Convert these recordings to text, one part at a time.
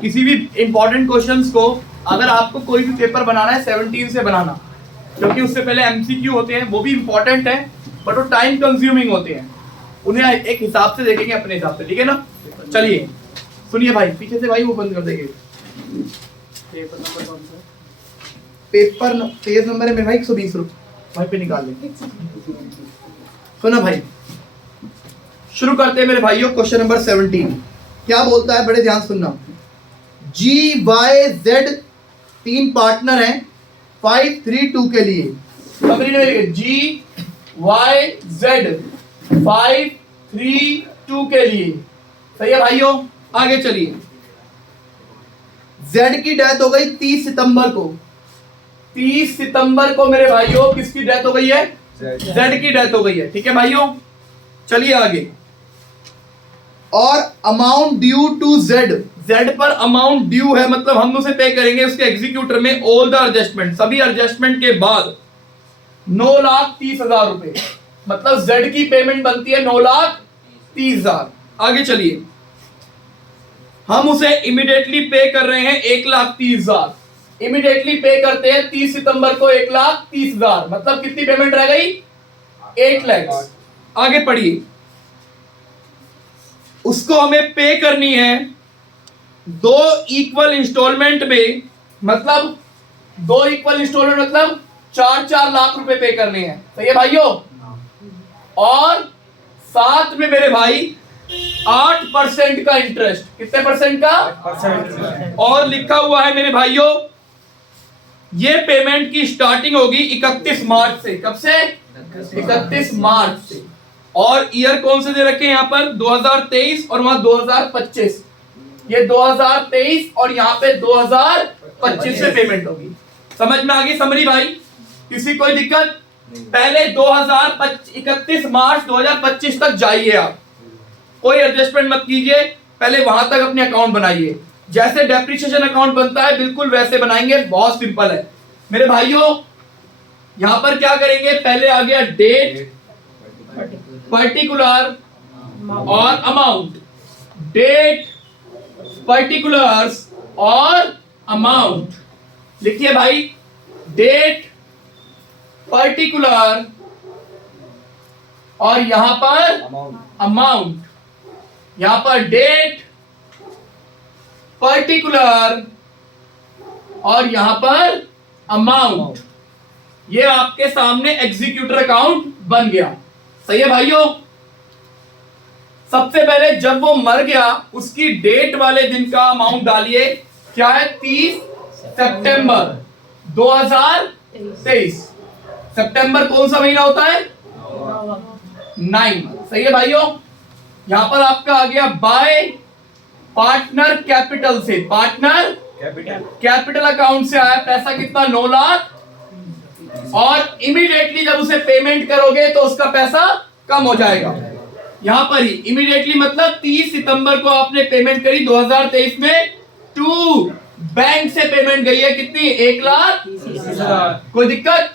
किसी भी important questions को अगर आपको कोई भी पेपर बनाना है 17 से बनाना, क्योंकि उससे पहले एमसीक्यू होते हैं, वो भी इंपॉर्टेंट है बट वो टाइम कंज्यूमिंग होते हैं, उन्हें एक हिसाब से देखेंगे अपने हिसाब से, ठीक है ना। चलिए सुनिए भाई, पीछे से भाई वो बंद कर देंगे। पेपर नंबर कौन सा? पेपर पेज नंबर है मेरे भाई 120 भाई पे निकाल लेंगे। सुनो भाई, शुरू करते हैं मेरे भाइयों। क्वेश्चन नंबर 17 क्या बोलता है, बड़े ध्यान सुनना। जी वाई जेड 3 पार्टनर हैं 532 के लिए। जी वाई जेड 532 के लिए, सही है भाइयों। आगे चलिए। जेड की डेथ हो गई 30 सितंबर को। 30 सितंबर को मेरे भाइयों किसकी डेथ हो गई है? जेड की डेथ हो गई है, ठीक है भाइयों। चलिए आगे। और amount due to Z, Z पर अमाउंट ड्यू है, मतलब हम उसे पे करेंगे उसके एग्जीक्यूटर में ऑल द एडजस्टमेंट, सभी एडजस्टमेंट के बाद 9,30,000 रुपए, मतलब जेड की पेमेंट बनती है 9,30,000। आगे चलिए। हम उसे इमीडिएटली पे कर रहे हैं 1,30,000। इमीडिएटली पे करते हैं 30 सितंबर को 1,30,000, मतलब कितनी पेमेंट रह गई? 8 लाख। आगे पढ़िए। उसको हमें पे करनी है 2 इक्वल इंस्टॉलमेंट में, मतलब 2 इक्वल इंस्टॉलमेंट मतलब 4-4 लाख रुपए पे करने हैं, सही है भाइयों। और साथ में मेरे भाई 8% का इंटरेस्ट। कितने परसेंट का? 8%। और लिखा हुआ है मेरे भाइयों, ये पेमेंट की स्टार्टिंग होगी 31 मार्च से। कब से? 31 मार्च से। और ईयर कौन से दे रखे हैं यहाँ पर? 2023 और वहां 2025। ये 2023 और यहाँ पे 2025 से पेमेंट होगी। समझ में आ गई समरी भाई? किसी कोई दिक्कत? पहले 31 मार्च 2025 तक जाइए आप, कोई एडजस्टमेंट मत कीजिए, पहले वहां तक अपने अकाउंट बनाइए। जैसे डेप्रिसिएशन अकाउंट बनता है बिल्कुल वैसे बनाएंगे, बहुत सिंपल है मेरे भाइयों। यहां पर क्या करेंगे, पहले आ गया डेट, पर्टिकुलर और अमाउंट। डेट, पर्टिकुलर्स और अमाउंट लिखिए भाई। डेट, पर्टिकुलर और यहां पर अमाउंट। यहां पर डेट, पर्टिकुलर और यहां पर अमाउंट। ये आपके सामने एग्जीक्यूटर अकाउंट बन गया, सही है भाइयों। सबसे पहले जब वो मर गया उसकी डेट वाले दिन का अमाउंट डालिए। क्या है? 30 सितंबर 2023। सितंबर कौन सा महीना होता है? 9, सही है भाइयों। यहां पर आपका आ गया बाय पार्टनर कैपिटल से। पार्टनर कैपिटल अकाउंट से आया पैसा कितना? 9 लाख। और इमीडिएटली जब उसे पेमेंट करोगे तो उसका पैसा कम हो जाएगा। यहां पर ही इमीडिएटली मतलब 30 सितंबर को आपने पेमेंट करी 2023 में, टू बैंक से पेमेंट गई है कितनी? 1,30,000। कोई दिक्कत?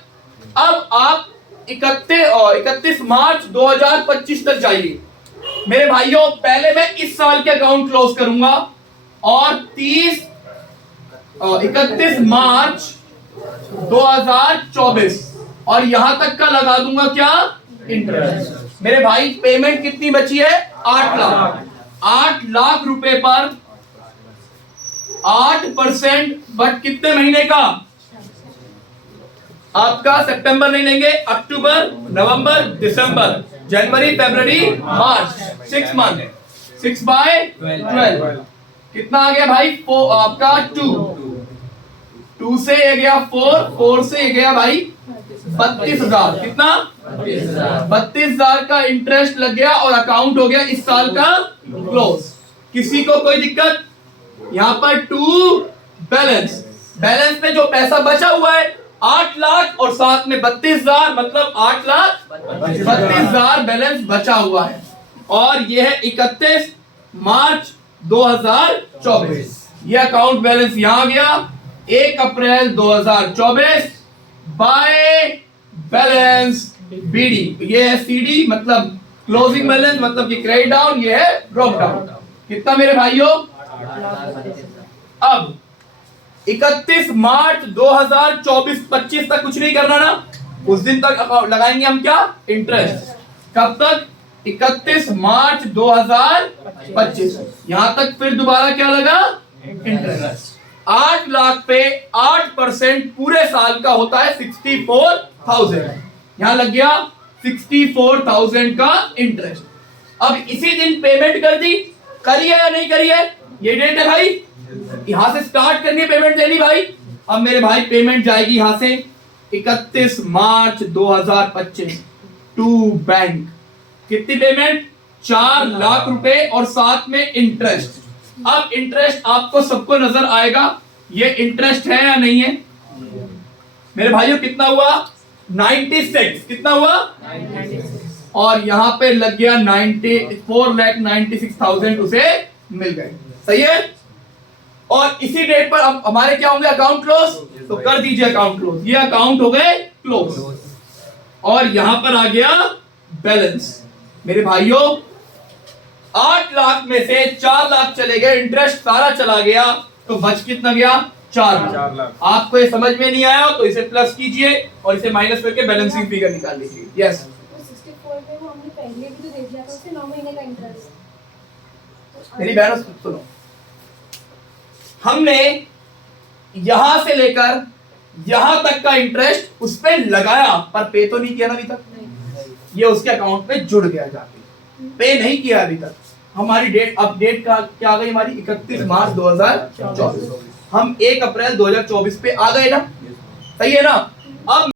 अब आप 31 मार्च 2025 तक जाइए मेरे भाइयों। पहले मैं इस साल के अकाउंट क्लोज करूंगा और 31 मार्च 2024 और यहां तक का लगा दूंगा क्या? इंटरेस्ट। मेरे भाई पेमेंट कितनी बची है? 8 लाख। 8 लाख रुपए पर 8%, बट कितने महीने का? आपका सितंबर नहीं लेंगे, अक्टूबर, नवंबर, दिसंबर, जनवरी, फरवरी, मार्च, 6 मंथ। 6 बाय 12 कितना आ गया भाई? आपका 2 से ये गया 4 से ये गया भाई 32,000। कितना? 32,000 का इंटरेस्ट लग गया और अकाउंट हो गया इस साल का क्लोज। किसी को कोई दिक्कत? यहां पर टू बैलेंस, बैलेंस में जो पैसा बचा हुआ है 8 लाख और साथ में 32,000, मतलब 8,32,000 बैलेंस बचा हुआ है। और यह है 31 मार्च 2024। ये अकाउंट बैलेंस यहां गया 1 अप्रैल 2024 बाय बैलेंस बीडी। ये है सीडी, मतलब क्लोजिंग बैलेंस, मतलब कि क्रेडिट डाउन, ये है ड्रॉप डाउन। कितना मेरे भाइयों? अब 31 मार्च 2024-25 तक कुछ नहीं करना ना, उस दिन तक लगाएंगे हम क्या, इंटरेस्ट। कब तक, 31 मार्च 2025। यहां तक फिर दोबारा क्या लगा, इंटरेस्ट। 8 लाख पे 8% पूरे साल का होता है 64,000। यहां लग गया 64,000 का इंटरेस्ट। अब इसी दिन पेमेंट कर दी, करी है या नहीं करी है, ये डेट है भाई, यहां से स्टार्ट करनी है पेमेंट देनी भाई। अब मेरे भाई पेमेंट जाएगी यहां से 31 मार्च 2025 टू बैंक। कितनी पेमेंट, 4 लाख रुपए और साथ में इंटरेस्ट। अब इंटरेस्ट आपको सबको नजर आएगा, ये इंटरेस्ट है या नहीं है मेरे भाइयों। कितना हुआ, 96। कितना हुआ, 96। और यहां पे लग गया 4,96,000 उसे मिल गए। सही है। और इसी डेट पर अब हमारे क्या होंगे, अकाउंट क्लोज। तो कर दीजिए अकाउंट क्लोज। ये अकाउंट हो गए क्लोज। और यहां पर आ गया बैलेंस। मेरे भाइयों 8 लाख में से 4 लाख चले गए, इंटरेस्ट सारा चला गया, तो बच कितना गया, 4 लाख। आपको ये समझ में नहीं आया तो इसे प्लस कीजिए और इसे माइनस करके बैलेंसिंग फिगर निकाल लीजिए। यस, 64 पे वो हमने पहले भी तो दे दिया था, उससे 9 महीने का इंटरेस्ट। मेरी बहनों सुनो, हमने यहां से लेकर यहां तक का इंटरेस्ट उस पे लगाया, पर पे तो नहीं किया ना अभी तक। ये उसके अकाउंट पे जुड़ गया, जाके पे नहीं किया अभी तक। हमारी डेट, अब डेट का क्या आ गई हमारी, 31 मार्च 2024। हम 1 अप्रैल 2024 पे आ गए ना, सही है ना। अब